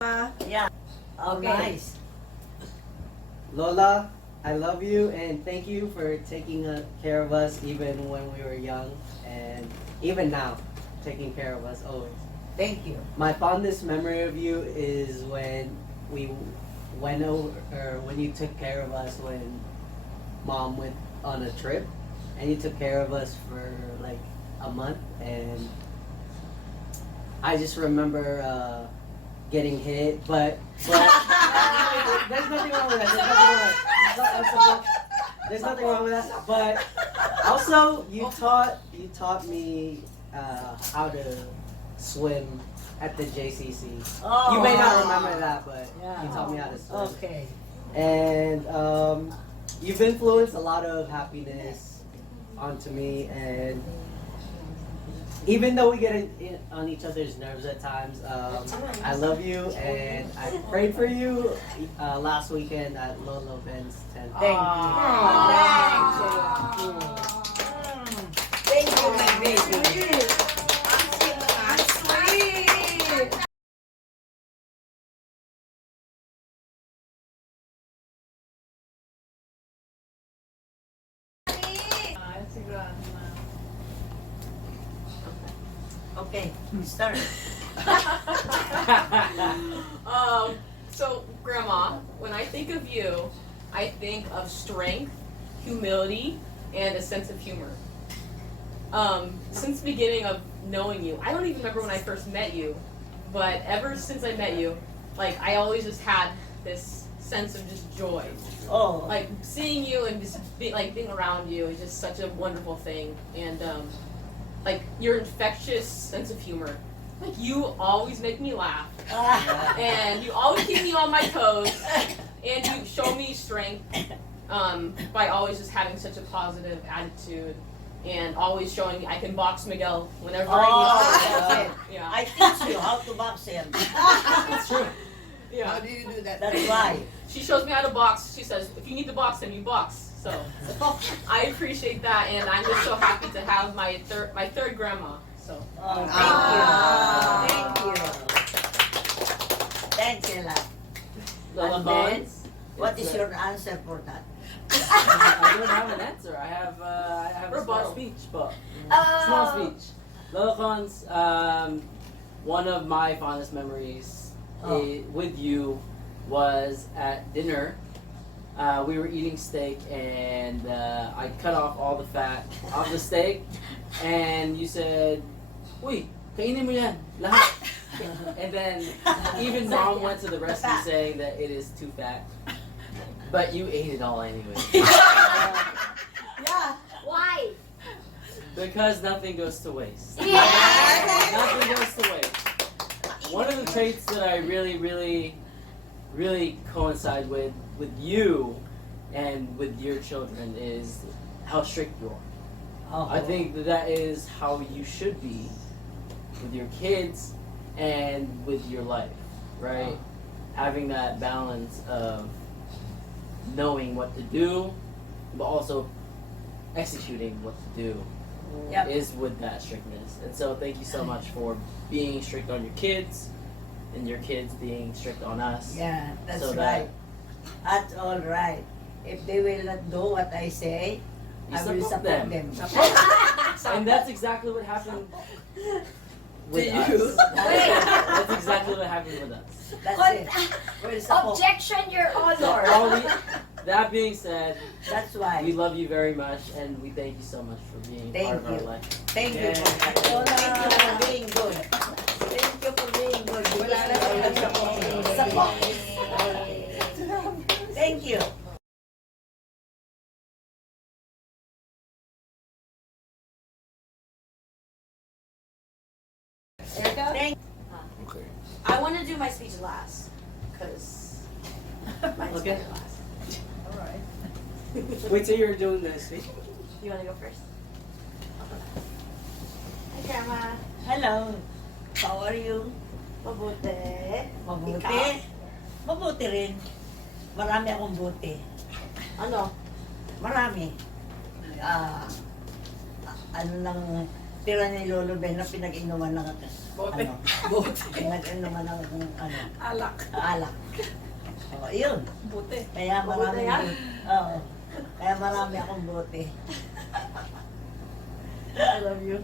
Yeah. Oh, Okay. nice. Lola, I love you and thank you for taking care of us even when we were young and even now, taking care of us always. Thank you. My fondest memory of you is when we went over, or when you took care of us when Mom went on a trip, and you took care of us for like a month, and I just remember getting hit, but there's nothing wrong with that. There's nothing wrong with that. But also, you taught me how to swim at the JCC. Oh, You may not remember that, but yeah. you taught me how to swim. Okay. And you've influenced a lot of happiness onto me, and even though we get on each other's nerves at times, I love you, and I prayed for you last weekend at Lola Ben's tent. Thank you. Thank you, my baby. Okay, start. So, Grandma, when I think of you, I think of strength, humility, and a sense of humor. Since the beginning of knowing you, I don't even remember when I first met you, but ever since I met you, like, I always just had this sense of just joy. Oh, Like, seeing you and just being around you is just such a wonderful thing. And, like, your infectious sense of humor. Like, you always make me laugh. And you always keep me on my toes. And you show me strength by always just having such a positive attitude. And always showing me I can box Miguel whenever I need to. Yeah. I teach you how to box him. That's true. Yeah. How do you do that? That's why. She shows me how to box. She says, if you need to box, then you box. So I appreciate that, and I'm just so happy to have my third grandma. So Thank you. Thanks a lot. Lola And then, Cons. what is your answer for that? I don't have an answer. I have a small Rebuttal. speech, but small speech. Lola Cons, one of my fondest memories with you was at dinner. We were eating steak, and I cut off all the fat off the steak, and you said, "Uy, kainin mo yan, lahat." And then even Mom went to the rescue saying that it is too fat, but you ate it all anyway. Yeah. Why? Because nothing goes to waste. Yeah. Nothing goes to waste. One of the traits that I really coincide with you and with your children is how strict you are. I think that is how you should be with your kids and with your life, right? Having that balance of knowing what to do, but also executing what to do is with that strictness. And so thank you so much for being strict on your kids and your kids being strict on us. Yeah, that's So right. That's all right. If they will not do what I say, You I will support support them. them. And that's exactly what happened with To us. you. That's exactly what happened with us. That's it. We'll support. Objection, Your So Honor. that being said, That's why. we love you very much, and we thank you so much for being Thank part of our you. life. Thank you for that. Thank you for being good. Thank you for being good. Support. Thank you. Thank I want to do my speech last, because mine's Okay. better last. Wait till you're doing this. You want to go first? Hi, Grandma. Hello. How are you? Mabuti. Mabuti? Ikaw? Mabuti rin. Marami akong buti. Ano? Marami. Ano lang tira ni Lolo Ben na pinag-inuman ng Bote. bote. Pinag-inuman ng Alak. alak. Oh, yun. Buti. Kaya marami. Bote yan? Oo. Kaya marami akong bote. I love you.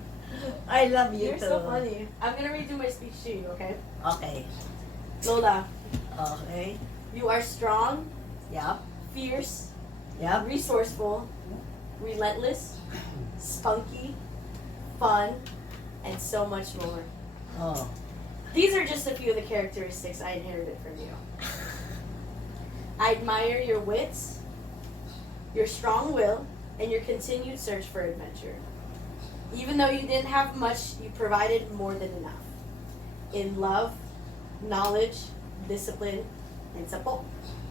I love you You're too. so funny. I'm gonna redo my speech to you, okay? Okay. Lola, Okay. you are strong, Yup. fierce, Yup. resourceful, relentless, spunky, fun, and so much more. Oh. These are just a few of the characteristics I inherited from you. I admire your wits, your strong will, and your continued search for adventure. Even though you didn't have much, you provided more than enough. In love, knowledge, discipline, and sapo.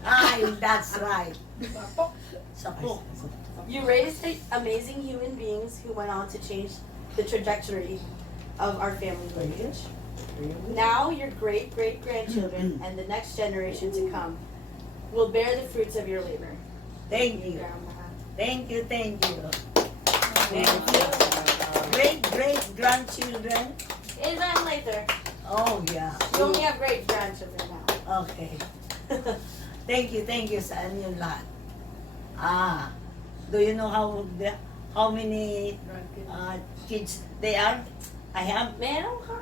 Ay, that's right. Sapo. You raised amazing human beings who went on to change the trajectory of our family lineage. Now your great-great-grandchildren and the next generation to come will bear the fruits of your labor. Thank you. Grandma. Thank you. Thank you. Thank you. Great-great-grandchildren. And then later, Oh, yeah. you only have great-grandchildren now. Okay. Thank you sa inyo lahat. Do you know how many kids they are? I have. Meron ka.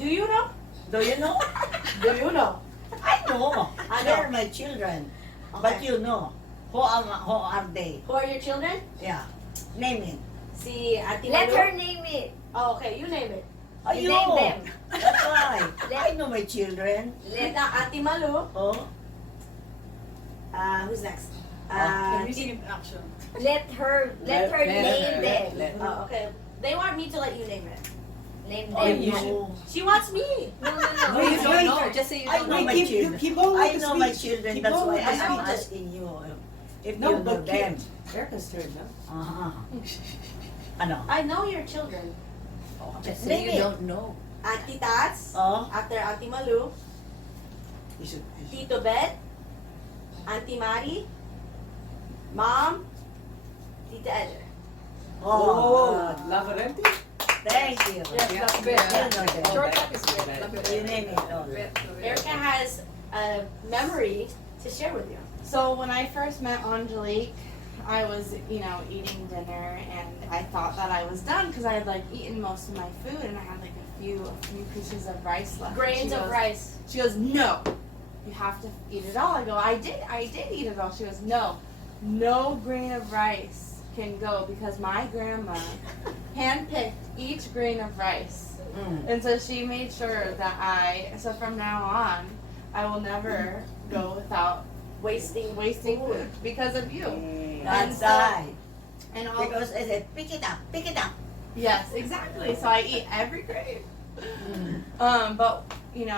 Do you know? Do you know? Do you know? I know. I know. They're my children. But Okay. you know, who are they? Who are your children? Yeah. Name it. Si Ate Let Malu? her name it. Oh, okay, you name it. Oh, You you name know. them. That's right. I know my children. Let Ate Malu. Oh. Who's next? Can we sing in action? Let her name them. Oh, okay. They want me to let you name it. Name Oh, them. you know. She wants me. No. No, you don't know. Just say you I don't know know. my Keep- children. keep on with I the know my speech. children. Keep That's on why with the I'm speech. asking you if No, you know but them. Erica's turn now. Ano? I know your children. Just say you don't know. Auntie Tats, Oh. after Auntie Malu, You should. Tito Bet, Auntie Mari, Mom, Tita Eder. Oh, Lavarenti? Thank you. Yes, that's better. You know them. Shortcut is better. Love You it. name it. Oh. Erica has a memory to share with you. So when I first met Angelique, I was, eating dinner and I thought that I was done because I had eaten most of my food and I had a few pieces of rice left. Grains She of goes- rice. She goes, "No, you have to eat it all." I go, I did eat it all. She goes, no grain of rice can go because my grandma handpicked each grain of rice. Mm. And so she made sure that so from now on, I will never go without wasting food because of you. That's so- right. And all Because I said, pick it up, pick it up. yes, exactly. So I eat every grain. But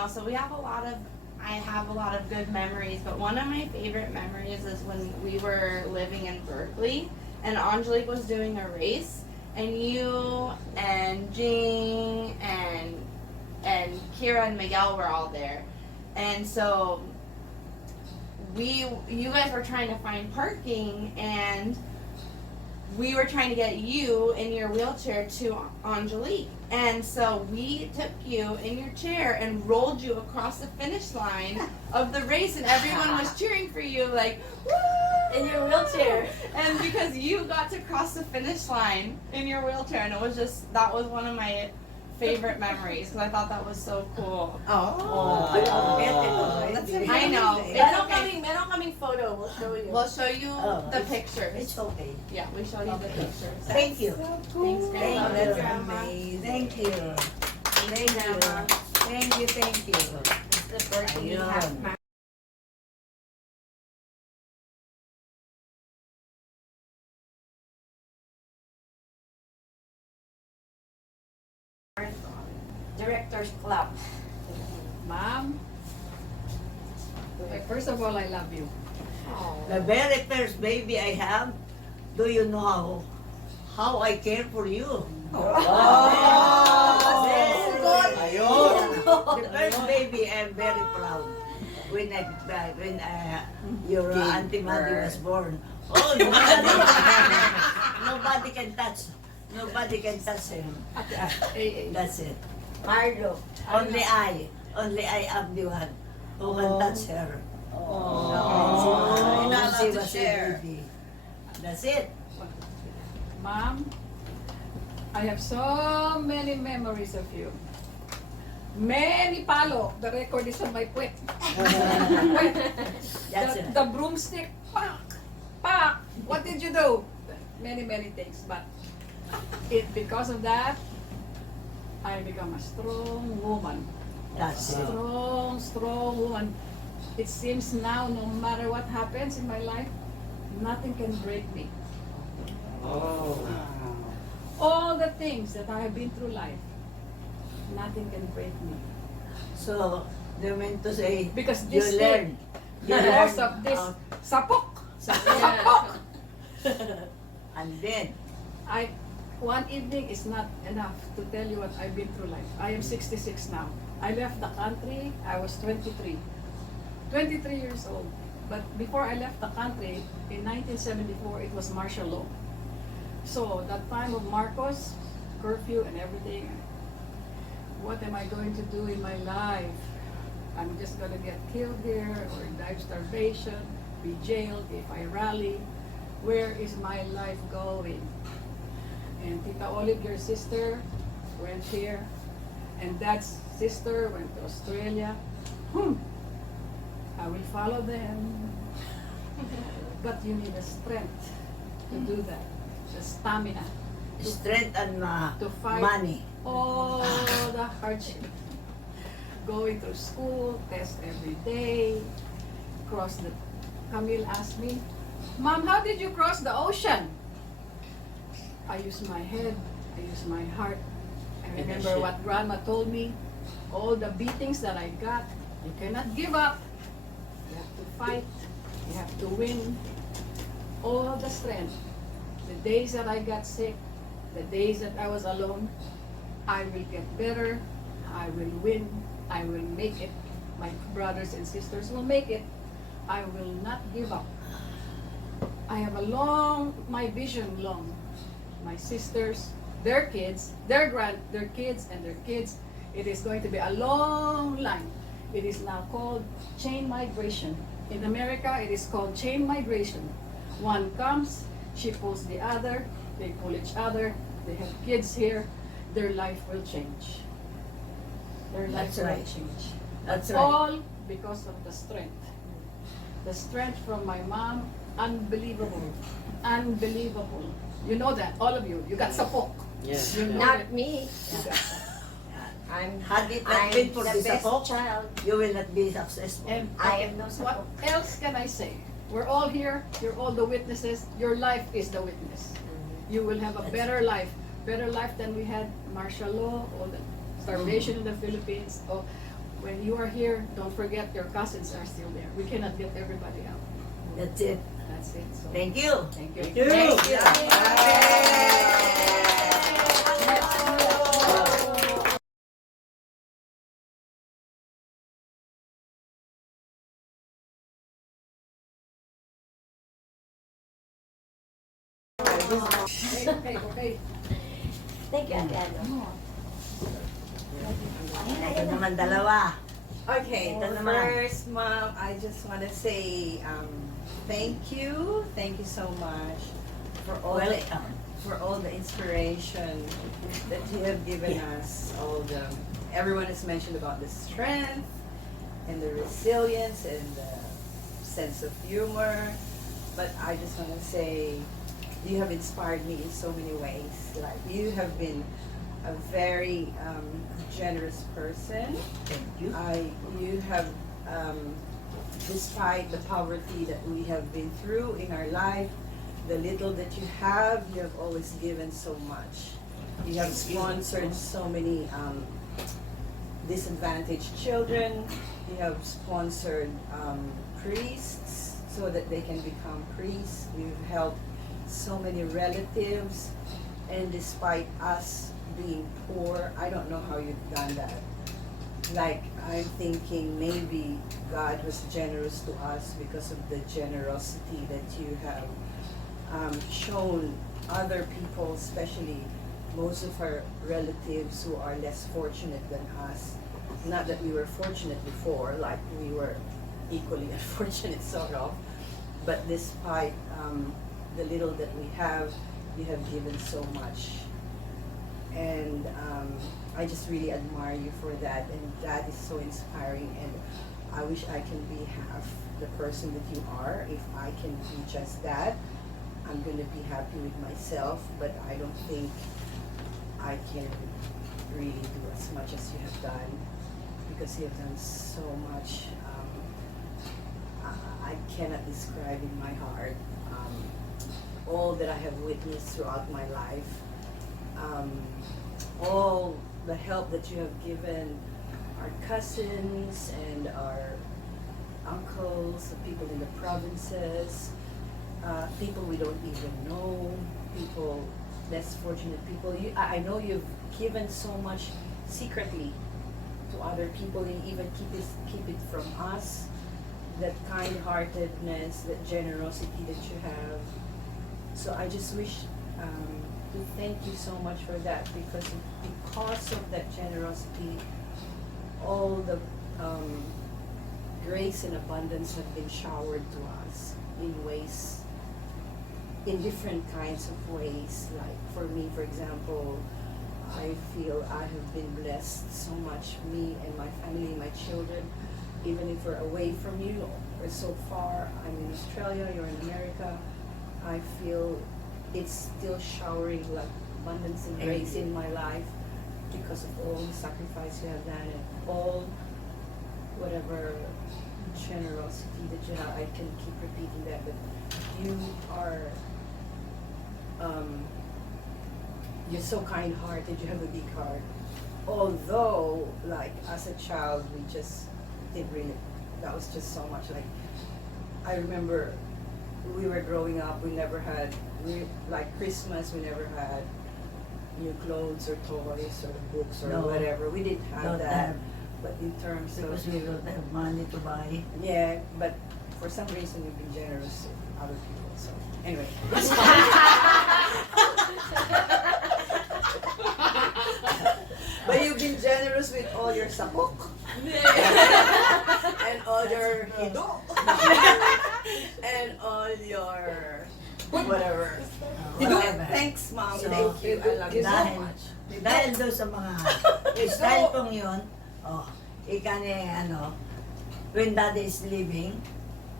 so I have a lot of good memories, but one of my favorite memories is when we were living in Berkeley and Angelique was doing a race and you and Jing and Kira and Miguel were all there. And so you guys were trying to find parking and we were trying to get you in your wheelchair to Angelique. And so we took you in your chair and rolled you across the finish line of the race and everyone was cheering for you woo! In your wheelchair. And because you got to cross the finish line in your wheelchair and that was one of my favorite memories because I thought that was so cool. Oh, I forget it already. I know. Meron kaming photo. We'll show you. We'll show you Oh, the it's- pictures. It's okay. Yeah, we showed you the Okay. pictures. Thank you. Thanks, Thank Grandma. you. That's amazing. Thank you. Thank you. Thank you. Thank you. The birthday you Ayun. have. Director's Club. Mom, first of all, I love you. The very first baby I have, do you know how I care for you? Ayun. The first baby, I'm very proud. When your Auntie Maddie was born. Oh, nobody can touch Nobody can touch him. That's it. Marlo. Only I am the one who can touch her. You're not She allowed to was a share. baby. That's it. Mom, I have so many memories of you. Many palo. The record is on my puwet. That's it. The broomstick. Pak! Pak! What did you do? Many, many things. But because of that, I become a strong woman. That's it. Strong woman. It seems now, no matter what happens in my life, nothing can break me. Oh. All the things that I have been through life, nothing can break me. So, you meant to say, Because you this learn. You because learn. of this sapok. Yeah. And then, One evening is not enough to tell you what I've been through life. I am 66 now. I left the country, I was 23. 23 years old. But before I left the country, in 1974, it was martial law. So, that time of Marcos, curfew and everything, what am I going to do in my life? I'm just going to get killed here or die of starvation, be jailed if I rally. Where is my life going? And Tita Olive, your sister, went here. And Dad's sister went to Australia. I will follow them. But you need the strength to do that. The stamina. strength and To fight money. all the hardship. Going through school, test every day, cross the... Camille asked me, Mom, how did you cross the ocean? I use my head, I use my heart. I remember what Grandma told me, all the beatings that I got, you cannot give up. You have to fight, you have to win. All the strength. The days that I got sick, the days that I was alone, I will get better, I will win, I will make it. My brothers and sisters will make it. I will not give up. I have my vision long. My sisters, their kids, their kids and their kids. It is going to be a long line. It is now called chain migration. In America, it is called chain migration. One comes, she pulls the other, they pull each other, they have kids here, their life will change. Their life That's will right. change. That's right. All because of the strength. The strength from my mom, unbelievable. Unbelievable. You know that, all of you. You got sapok. Yes. You know Not that. me. You got sapok. I'm Had it not I'm been for the this best support, child. you will not be successful. And I am no what support. else can I say? We're all here. You're all the witnesses. Your life is the witness. You will have a better life than we had. Martial law, all the starvation in the Philippines. Oh, when you are here, don't forget your cousins are still there. We cannot get everybody out. That's it. That's it. So, Thank you. thank you. Thank you. Thank you. Okay. Thank you, Ate Ano. Ito naman dalawa. Okay, Ito naman. first, Mom, I just want to say thank you. Thank you so much for all the inspiration that you have given us. Everyone has mentioned about the strength and the resilience and the sense of humor. But I just want to say you have inspired me in so many ways. Like, you have been a very generous person. Thank you. You have, despite the poverty that we have been through in our life, the little that you have always given so much. You have sponsored so many disadvantaged children. You have sponsored priests so that they can become priests. You've helped so many relatives, and despite us being poor, I don't know how you've done that. Like, I'm thinking maybe God was generous to us because of the generosity that you have shown other people, especially most of our relatives who are less fortunate than us, not that we were fortunate before, like we were equally unfortunate sort of, but despite the little that we have, you have given so much. And I just really admire you for that, and that is so inspiring, and I wish I can be half the person that you are. If I can be just that, I'm going to be happy with myself, but I don't think I can really do as much as you have done, because you have done so much. I cannot describe in my heart all that I have witnessed throughout my life, all the help that you have given our cousins and our uncles, the people in the provinces, people we don't even know, people less fortunate people. I know you've given so much secretly to other people. You even keep it from us. That kind-heartedness, that generosity that you have. So I just wish to thank you so much for that, because of that generosity, all the grace and abundance have been showered to us in ways, in different kinds of ways. Like for me, for example, I feel I have been blessed so much, me and my family, my children, even if we're away from you, or so far. I'm in Australia, you're in America. I feel it's still showering like abundance and grace in my life because of all the sacrifice you have done and all whatever generosity that you have. I can keep repeating that, but you are you're so kind-hearted. You have a big heart. Although, like as a child, we just didn't really. That was just so much. Like I remember, we were growing up. We never had. Like Christmas, we never had new clothes or toys or books or No. whatever. We didn't have Don't that. have. But in terms Because of we don't have money to buy. yeah, but for some reason you've been generous to other people. So anyway. But you've been generous with all your sapok and all your hido and all your whatever. Whatever. Thanks, Mom. So, Thank you. I love you so dahil, much. dahil doon sa mga style kong yun, ika niya when daddy is leaving,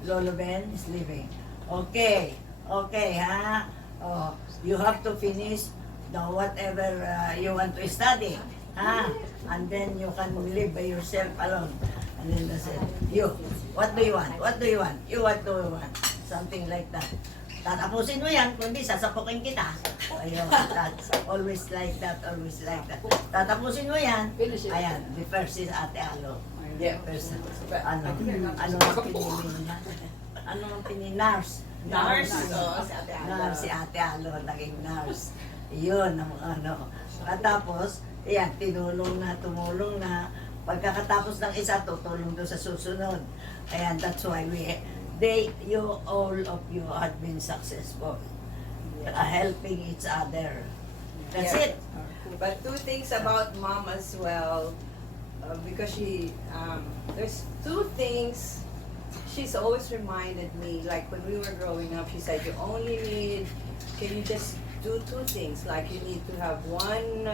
Lolo Ben is leaving. Okay, ha? You have to finish the whatever you want to study. And then you can live by yourself alone. And then I said, you, what do you want? What do you want? You, what do you want? Something like that. Tatapusin mo yan, kundi sasapukin kita. Ayun, that's always like that, always like that. Tatapusin mo yan, ayan, the first is Ate Alo. Yeah. First, ano ang pinili niya? Ano ang pinili? Nurse. Nurse? Oo, si Ate Alo. Nurse, si Ate Alo, naging nurse. Yun, ang ano. At tapos, ayan, tumulong na. Pagkakatapos ng isa, tutulong doon sa susunod. Ayan, that's why all of you had been successful. Helping each other. That's Yeah. it. But two things about Mom as well, because there's two things she's always reminded me. Like when we were growing up, she said, can you just do two things? Like you need to have one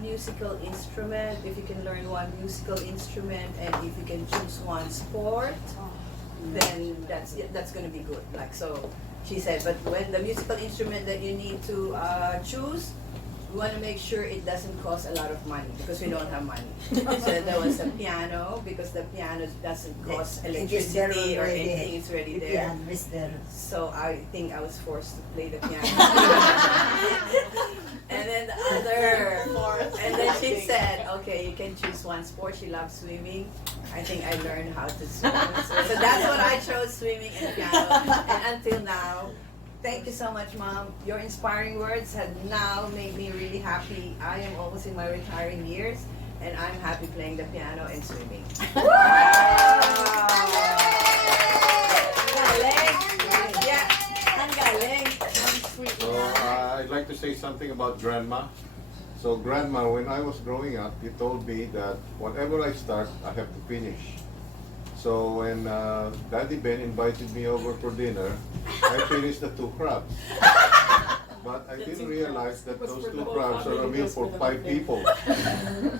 musical instrument. If you can learn one musical instrument, and if you can choose one sport, then that's gonna be good. Like so, she said. But when the musical instrument that you need to choose, we want to make sure it doesn't cost a lot of money because we don't have money. So there was a piano because the piano doesn't cost electricity or anything. It's already there. So I think I was forced to play the piano. And then the other, and then she said, okay, you can choose one sport. She loves swimming. I think I learned how to swim. So that's what I chose, swimming and piano. And until now, thank you so much, Mom. Your inspiring words have now made me really happy. I am almost in my retiring years, and I'm happy playing the piano and swimming. Galing. Yeah, ang galing. So I'd like to say something about grandma. So grandma, when I was growing up, he told me that whatever I start, I have to finish. So when Daddy Ben invited me over for dinner, I finished the 2 crabs. But I didn't realize that those 2 crabs are a meal for 5 people.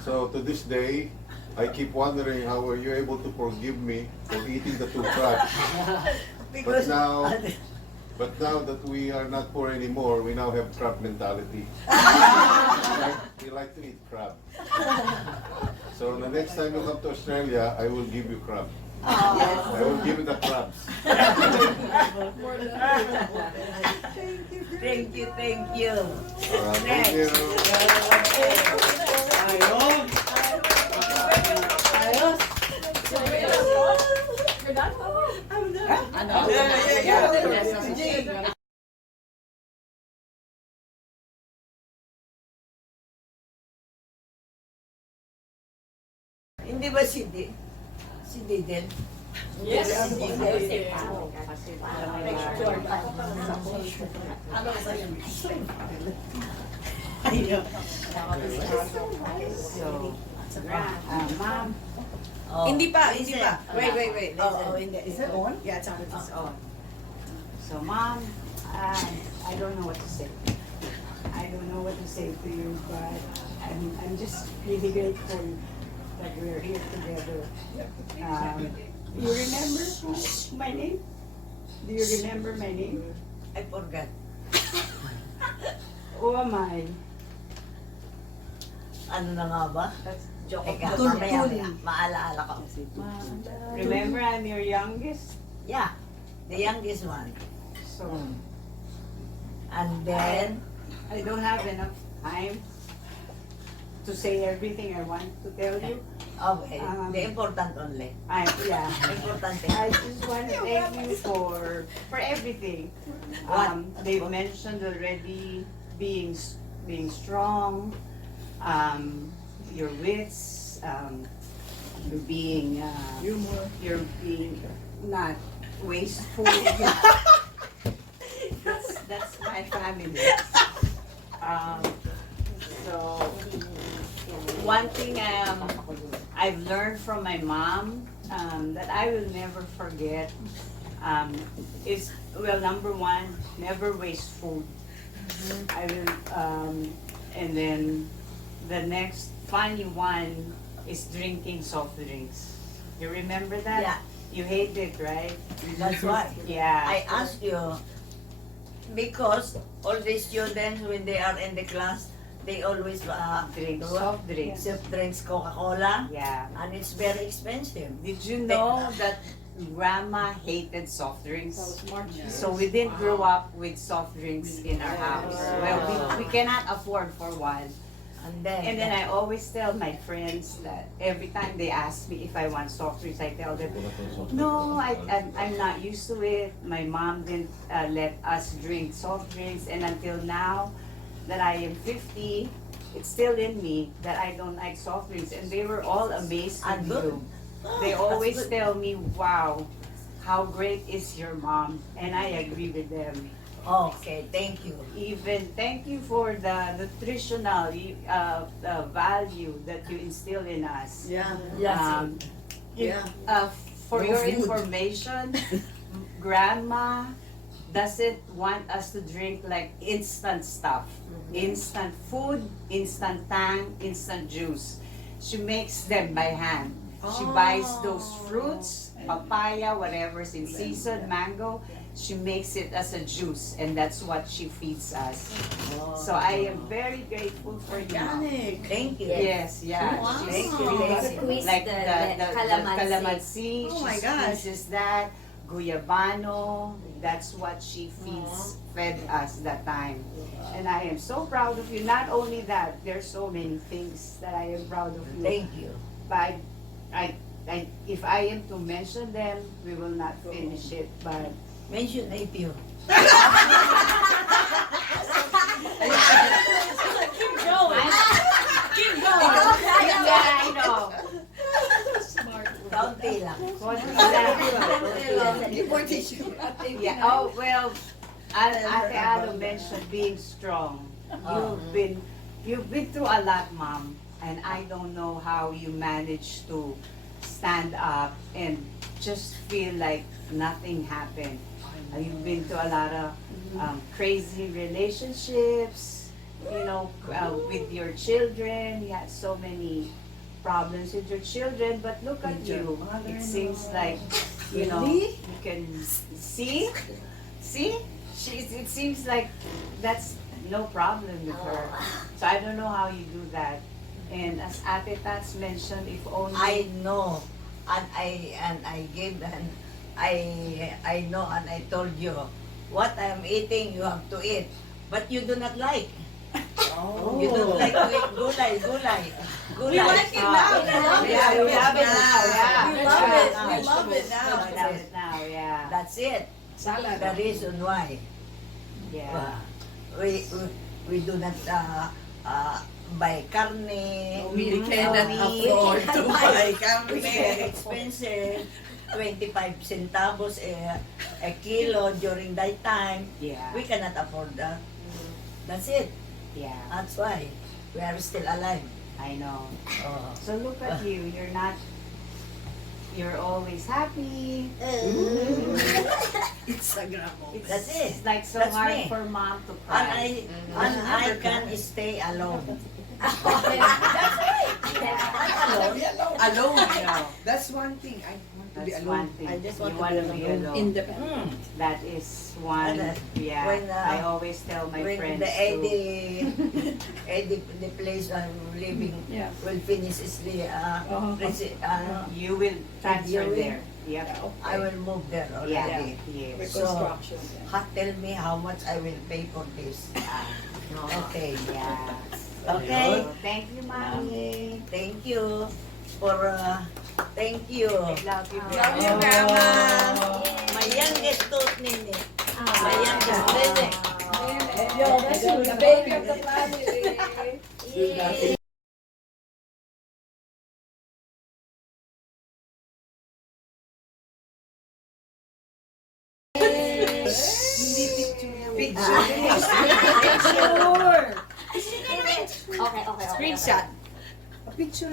So to this day, I keep wondering how were you able to forgive me for eating the 2 crabs. But now that we are not poor anymore, we now have crab mentality. We like to eat crab. So the next time you come to Australia, I will give you crab. I will give you the crabs. Thank you, thank you. Thank you. You're done? Hindi ba si Di? Si Di din? Yes. Ma'am, Oh. Hindi pa. Listen. Wait. Oh, hindi. Is it on? Yeah, it's on. It's on. so ma'am, I don't know what to say. I don't know what to say to you, but I'm just really grateful that we're here together. You remember my name? Do you remember my name? I forgot. Who am I? Ano na nga ba? Joke. Teka, mamaya, maalaala ko. Remember, I'm your youngest. Yeah, the youngest one. So And then, I don't have enough time to say everything I want to tell you. okay, the important only. Yeah. Importante. I just want to thank you for everything. They've mentioned already being strong, your wits, you're being not wasteful. that's my family. So one thing I've learned from my mom that I will never forget is, well, number one, never waste food. I will, and then the next funny one is drinking soft drinks. You remember that? Yeah. You hate it, right? That's why. Yeah. I ask you, because all the students, when they are in the class, they always Drink soft drinks. soft drinks, Coca-Cola, Yeah. and it's very expensive. Did you know that grandma hated soft drinks? So we didn't grow up with soft drinks in our house. Well, we cannot afford for one. And then I always tell my friends that every time they ask me if I want soft drinks, I tell them, no, I'm not used to it. My mom didn't let us drink soft drinks, and until now that I am 50, it's still in me that I don't like soft drinks. And they were all amazed at you. They always tell me, wow, how great is your mom? And I agree with them. Okay, thank you. Even thank you for the nutritional value that you instill in us. Yeah. For No your food. information, Grandma doesn't want us to drink like instant stuff. Instant food, instant tang, instant juice. She makes them by hand. She buys those fruits, papaya, whatever's in season, mango. She makes it as a juice, and that's what she feeds us. So I am very grateful for you, Mom. Thank you. Yes, yeah. Wow. She's- Thank you. Squeeze like the the calamansi. Oh my She gosh. squeezes that. Guyabano. That's what she fed us that time. And I am so proud of you. Not only that, there's so many things that I am proud of you. Thank you. But if I am to mention them, we will not finish it. But Mention a few. Keep going. Keep going. yeah, I know. Kaunti lang. Konti lang. Yeah. Oh well, Ate Alo mentioned being strong. You've been through a lot, Mom, and I don't know how you managed to stand up and just feel like nothing happened. You've been through a lot of crazy relationships, with your children. You had so many problems with your children, but look at you. It seems like, you can see? It seems like that's no problem with her. So I don't know how you do that. And as Ate Tats mentioned, if only I know, and I gave and I know, and I told you what I'm eating. You have to eat, but you do not like. You don't like to eat gulay. We like it now. We love it now. Yeah. We love it. We love it now. love it now, yeah. That's it. Salad. The reason why. Yeah. We do not buy carne. We cannot afford to buy carne. It's very expensive. 25 centavos a kilo during that time. Yeah. We cannot afford that. That's it. Yeah. That's why we are still alive. I know. Oh. So look at you. You're always happy. Instagram. That's it. It's like so That's hard me. for Mom to And cry. I can stay alone. That's right. Alone. That's one thing. I want to be That's alone. one thing. I just want You to wanna be be alone. alone. Independent. That is one. And, Yeah. when, I always tell my when friends the the place I'm living Yeah. will finish is the you will transfer You will? there. Yep. I will move there Yeah. already. Yes. So, tell me how much I will pay for this. Okay. Yeah. Okay. So, thank you, Mommy. Thank you for thank you. I love you, Love you, Grandma. My youngest tooth nini. My youngest nini. That's the baby of the family. Picture. Okay. Screenshot. Picture.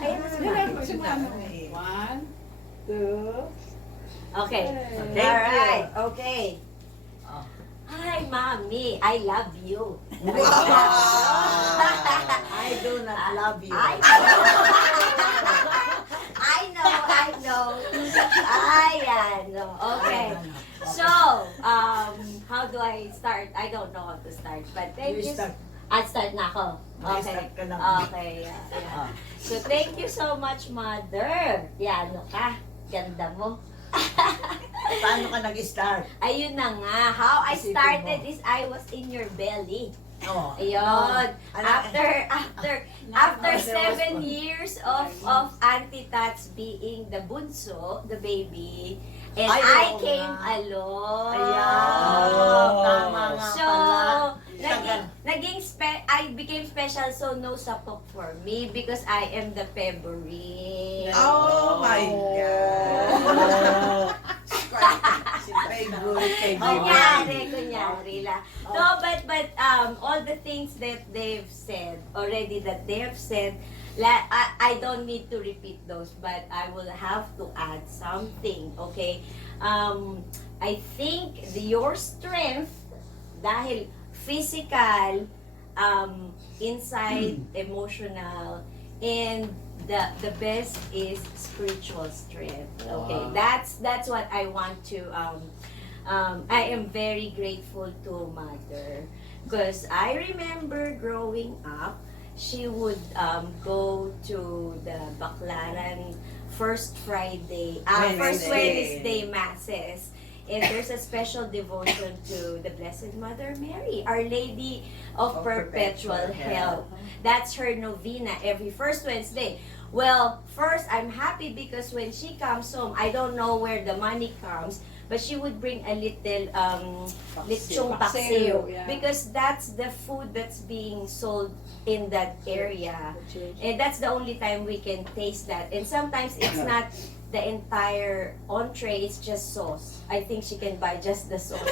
Yan si Mama. 1, 2. Okay. Thank All right. you. Okay. Hi, Mommy. I love you. I do not love you. I know. Okay. So, how do I start? I don't know how to start, but thank You you. start. I start na ako. Okay. Start ka na. Okay, yeah. So, thank you so much, Mother. Yan, ano ka? Ganda mo. Paano ka nag-start? Ayun na nga. How I Isipin started mo. is I was in your belly. Oh. Ayun. Ano? After 7 years of Auntie Tats being the bunso, the baby, and Ay, I oo came nga. alone. Tama nga So, pala. I became special, so no sapok for me because I am the February. Oh my God. Kunyari lang. No, but all the things that they've said already, I don't need to repeat those, but I will have to add something, okay? I think your strength, dahil physical, inside, emotional, and the best is spiritual strength. Okay, Wow. that's what I want to. I am very grateful to Mother because I remember growing up, she would go to the Baclaran first Wednesday masses. And there's a special devotion to the Blessed Mother Mary, Our Lady of Perpetual Help. That's her novena every first Wednesday. Well, first, I'm happy because when she comes home, I don't know where the money comes, but she would bring a little lechong paksiw, Yeah. because that's the food that's being sold in that area. And that's the only time we can taste that. And sometimes it's not the entire entree, it's just sauce. I think she can buy just the sauce.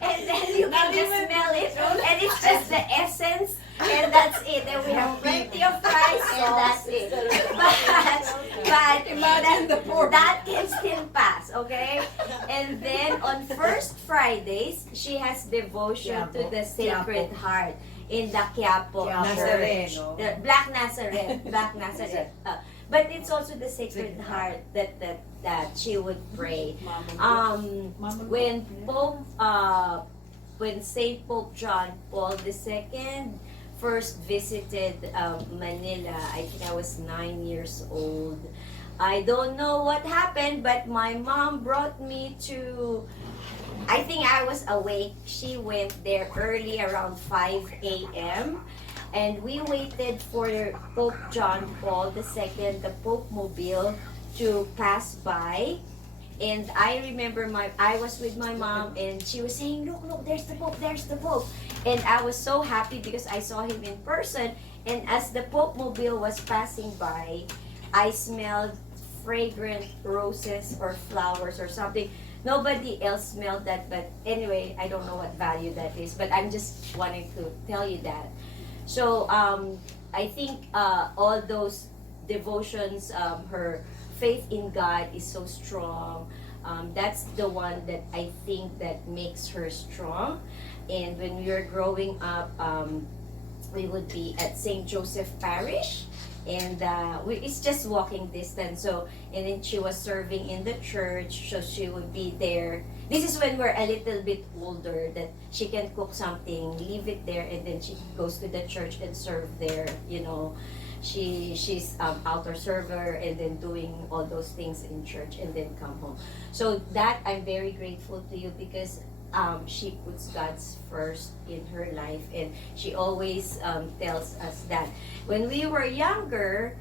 and then you can just smell it, and it's just the essence, and that's it. And we have plenty of fries, and that's it. But that can still pass, okay? And then on first Fridays, she has devotion to the Sacred Heart in the Quiapo Church. Nazareno. The Black Nazareth. Black Nazareth. But it's also the Sacred Heart that she would pray. When Saint Pope John Paul II first visited Manila, I think I was 9 years old. I don't know what happened, but my mom brought me to, I think I was awake. She went there early around 5 a.m. And we waited for Pope John Paul II, the Pope Mobile, to pass by. And I remember I was with my mom, and she was saying, look, there's the Pope, there's the Pope. And I was so happy because I saw him in person. And as the Pope Mobile was passing by, I smelled fragrant roses or flowers or something. Nobody else smelled that, but anyway, I don't know what value that is, but I'm just wanting to tell you that. So I think all those devotions, her faith in God is so strong. That's the one that I think that makes her strong. And when we were growing up, we would be at St. Joseph Parish, and it's just walking distance. So, and then she was serving in the church, so she would be there. This is when we're a little bit older, that she can cook something, leave it there, and then she goes to the church and serve there. You know, she's outer server, and then doing all those things in church, and then come home. So that I'm very grateful to you, because she puts God's first in her life, and she always tells us that. When we were younger,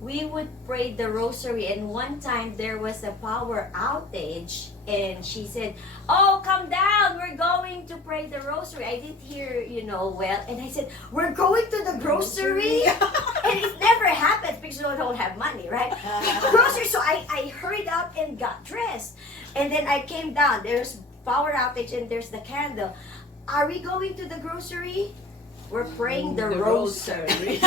we would pray the rosary, and one time there was a power outage, and she said, oh, come down, we're going to pray the rosary. I didn't hear, well, and I said, we're going to the grocery? And it never happens because we don't have money, right? Grocery, so I hurried up and got dressed, and then I came down. There's power outage, and there's the candle. Are we going to the grocery? We're praying the rosary.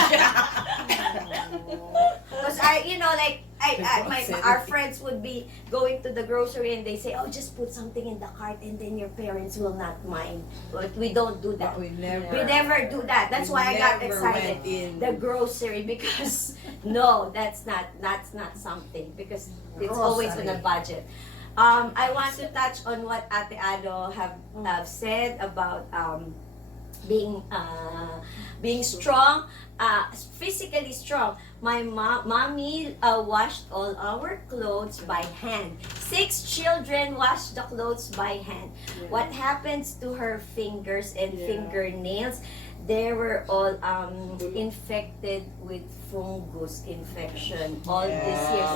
Because our friends would be going to the grocery, and they say, oh, just put something in the cart, and then your parents will not mind. But we don't do that. We We never do that. That's why I got excited. The grocery, because no, that's not something, because it's always on a budget. I want to touch on what Ate Ado have said about being strong, physically strong. My mommy washed all our clothes by hand. 6 children washed the clothes by hand. What happens to her fingers and fingernails? They were all infected with fungus infection all these years.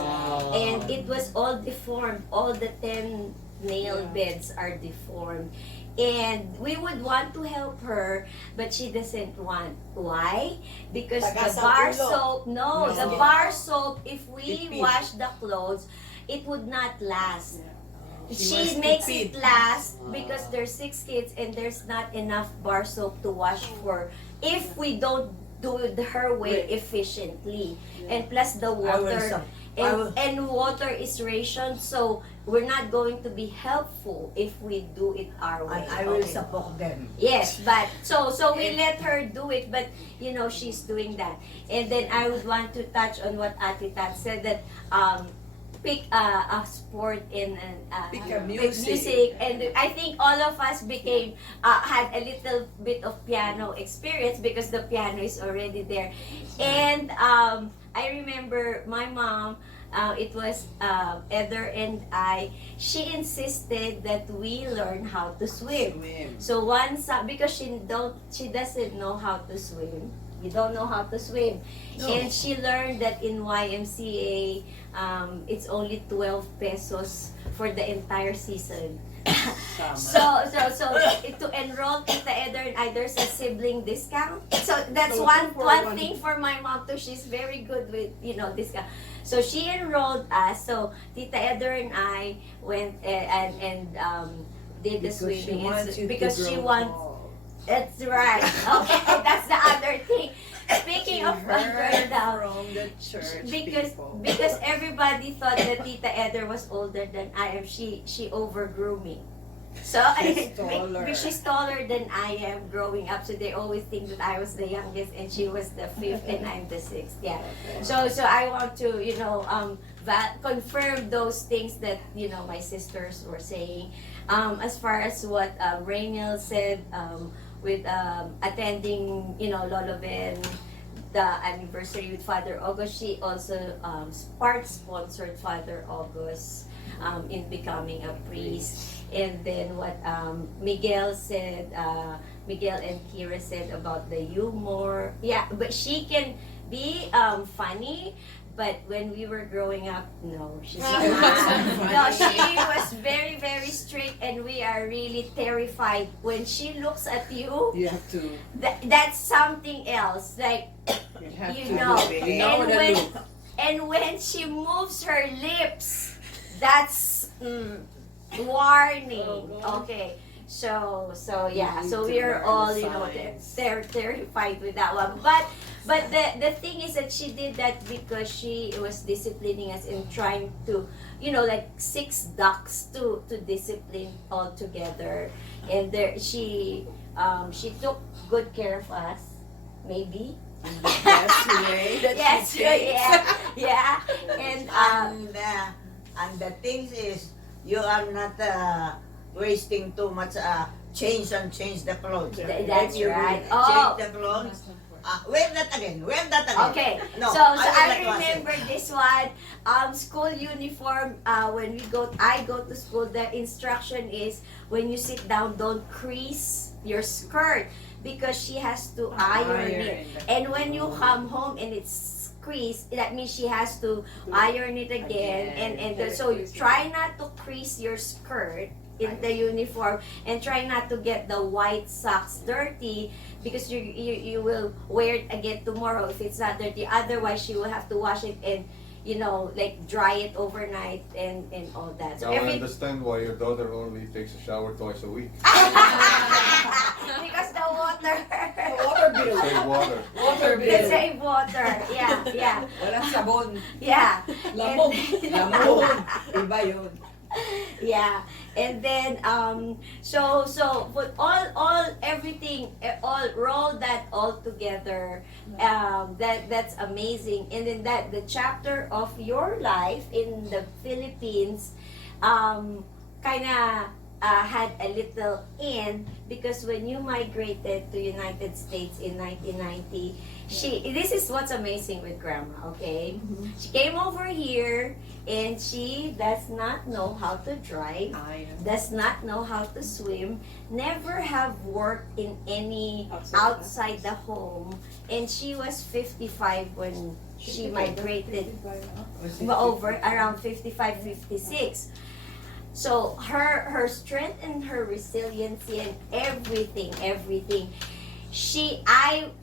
And it was all deformed. All the 10 nail beds are deformed. And we would want to help her, but she doesn't want. Why? Because the bar soap, the bar soap, if we wash the clothes, it would not last. She makes it last because there's 6 kids and there's not enough bar soap to wash for if we don't do it her way efficiently. And plus the water, and water is rationed, so we're not going to be helpful if we do it our way. I will support them. Yes, but so we let her do it, but she's doing that. And then I would want to touch on what Ate Tat said, that pick a sport in Pick a music, and I think all of us became had a little bit of piano experience because the piano is already there. And I remember my mom, it was Heather and I, she insisted that we learn how to swim. So once, because she doesn't know how to swim. You don't know how to swim. No. And she learned that in YMCA, it's only 12 pesos for the entire season. So to enroll Tita Heather and I, there's a sibling discount. So that's one thing for my mom too. She's very good with discount. So she enrolled us. So Tita Heather and I went and did the Because swimming. she wants you Because to she grow wants. tall. That's right. Okay, that's the other thing. Speaking She of heard now, from the church because people. because everybody thought that Tita Eder was older than I am. She overgrew me. So She's taller. she's taller than I am growing up. So they always think that I was the youngest and she was the fifth and I'm the sixth. Yeah. So I want to confirm those things that my sisters were saying. As far as what Rainiel said with attending Lolo Ben the anniversary with Father August, she also part sponsored Father August in becoming a priest. And then what Miguel said, Miguel and Kira said about the humor. Yeah, but she can be funny. But when we were growing up, no, she's not. No, she was very, very strict, and we are really terrified when she looks at you. You have to. That's something else. Like You have you to know, behave. and when she moves her lips, that's warning. Okay. So yeah. You So need to we're learn all the signs. terrified with that one. But the thing is that she did that because she was disciplining us in trying to, like 6 ducks to discipline all together. And there she took good care of us, maybe. That's the way that Yes, she takes. yeah. And And the thing is, you are not wasting too much change the clothes. That's If you right. change Oh. the clothes, wear that again. Okay, No, so I will I not wash it. remember this one. School uniform. When I go to school, the instruction is when you sit down, don't crease your skirt because she has to iron it. And when you come home and it's creased, that means she has to iron it again. And so you try not to crease your skirt in the uniform and try not to get the white socks dirty because you will wear it again tomorrow if it's not dirty. Otherwise, you will have to wash it and like dry it overnight and all that. So Now I understand why your daughter only takes a shower twice a week. because the water. Water bill. Save water. Water They bill. save water. Yeah. Walang sabon. Yeah. Lamog. Lamog. Iba yun. Yeah, and then so but all everything all roll that all together, that's amazing. And then the chapter of your life in the Philippines kind of had a little end because when you migrated to United States in 1990, this is what's amazing with grandma, okay? She came over here and she does not know how to drive, does not know how to swim, never have worked in any outside the home, and she was 55 when she migrated over around 55, 56. So her strength and her resiliency and everything.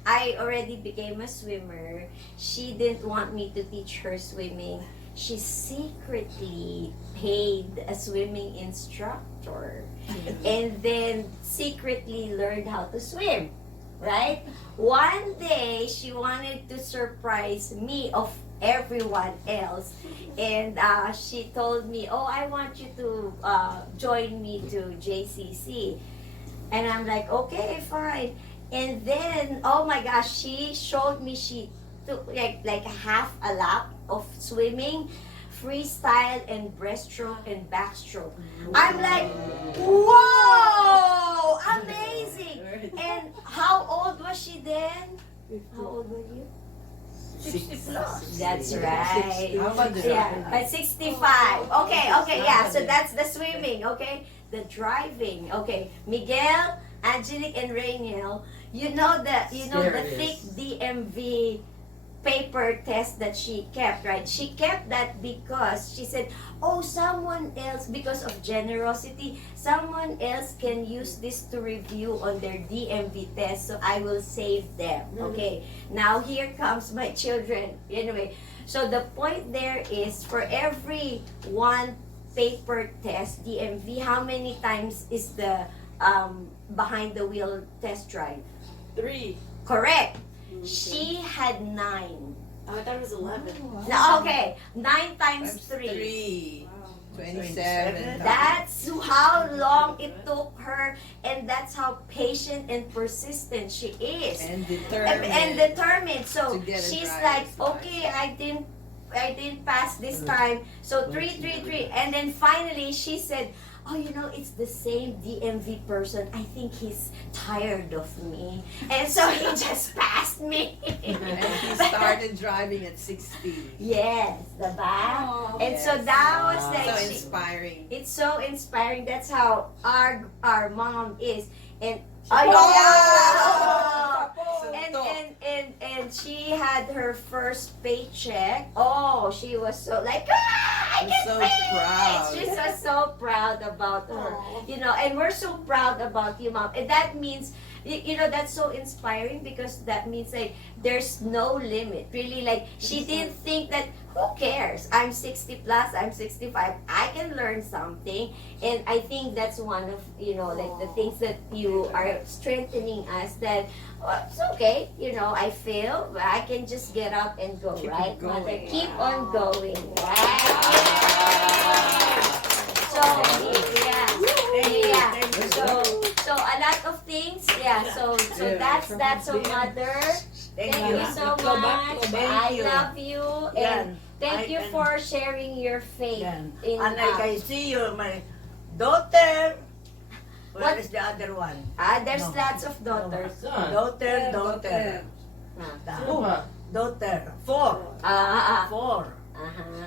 I already became a swimmer. She didn't want me to teach her swimming. She secretly paid a swimming instructor and then secretly learned how to swim. Right? One day she wanted to surprise me of everyone else, and she told me, "Oh, I want you to join me to JCC," and I'm like, "Okay, fine." And then, oh my gosh, she showed me. She took like half a lap of swimming, freestyle and breaststroke and backstroke. I'm like, whoa, amazing! And how old was she then? How old were you? 60 plus. That's right. How about the Yeah, by 65. Okay, yeah. So that's the swimming, okay? The driving, okay. Miguel, Angelique, and Rainiel, you know the thick DMV paper test that she kept, right? She kept that because she said, oh, someone else, because of generosity, someone else can use this to review on their DMV test, so I will save them. Okay, now here comes my children. Anyway, so the point there is for every one paper test, DMV, how many times is the behind the wheel test drive? 3. Correct. She had 9. Oh, I thought it was 11. No, okay, 9 times 3. 3. Wow. 27. That's how long it took her, and that's how patient and persistent she is. And And determined. determined. So to get a she's driver's like, okay, I didn't pass this time. So 3. And then finally she said, oh, you know, it's the same DMV person. I think he's tired of me. And so he just passed me. And he started driving at 16. Yes, the back. Oh, And so yes. that was Wow. like, So she- inspiring. it's so inspiring. That's how our mom is. And and she had her first paycheck. Oh, she was so like, I I'm get so paid. proud. She was so proud about her. Aw. You know, and we're so proud about you, Mom. And that means, you know, that's so inspiring because that means like there's no limit. Really, like she didn't think that who cares? I'm 60 plus, I'm 65. I can learn something. And I think that's one of, you know, like the things that you are strengthening us that it's okay, you know, I fail, but I can just get up and go, Keep right? on going. Mother? Keep on going, right? So, yeah. So a lot of things, yeah. So that's a mother. Thank you so much. I love you, and thank you for sharing your faith Yan. in And like I us. see you, my daughter. Where What? is the other one? There's No. lots of daughters. Son. Daughter. Sino ba? Daughter. 4. Ah, 4.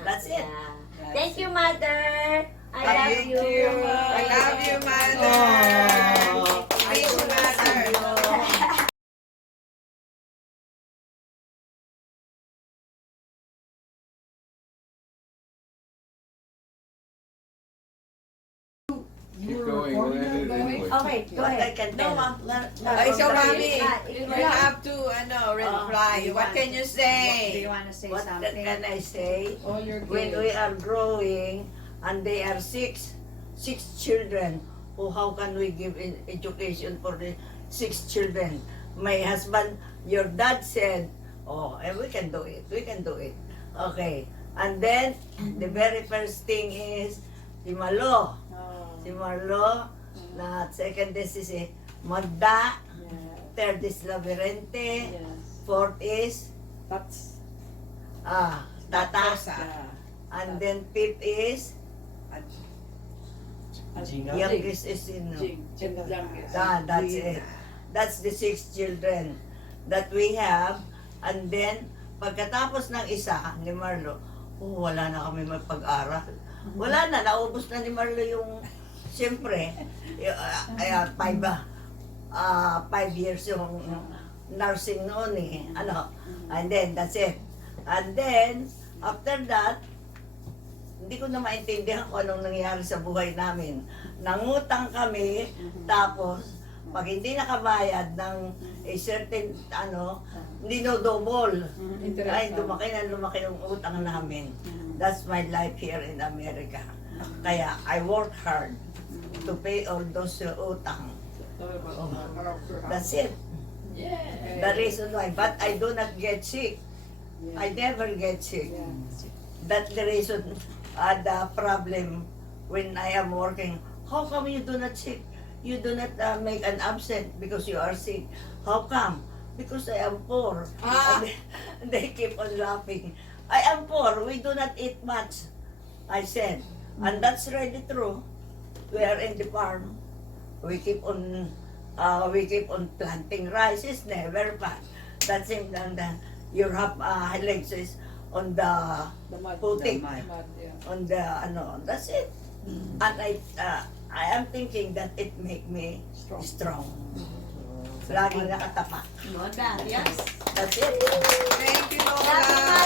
That's it. yeah. Thank you, mother. I love Thank you. you. I love you, mother. Thank you, mother. Keep going. We'll end it anyway. Okay, go What I ahead. can No, tell. Mom. No, Ikaw, from the- Mami. You have to, reply. you What want- can you say? want to say What can I say? Oh, you're When we are growing and they are six children, how can we give education for the 6 children? My husband, your dad said, we can do it, okay. And then the very first thing is si Malo, na second is si Magda, third is Lavirente, fourth is Tata, Rosa. and then fifth is youngest is that's it. That's the 6 children that we have. And then, pagkatapos ng isa, ni Marlo, wala na kami magpag-aral. Wala na, naubos na ni Marlo yung, siyempre, 5 years yung nursing noon eh. And then, that's it. And then, after that, hindi ko na maintindihan kung anong nangyari sa buhay namin. Nangutang kami, tapos, pag hindi nakabayad ng a certain, dinodouble. Ay, lumaki yung utang namin. That's my life here in America. Kaya, I work hard to pay all those utang. That's it. The reason why. But I do not get sick. I never get sick. That's the reason, the problem when I am working. How come you do not sick? You do not make an absent because you are sick. How come? Because I am poor. And they keep on laughing. I am poor. We do not eat much. I said. And that's really true. We are in the farm. We keep on planting rice. It's never bad. That's it. And your legs is on the putik. On the that's it. And I am thinking that it make me strong. Laging nakatapak. Yes. That's it. Thank you, Lola.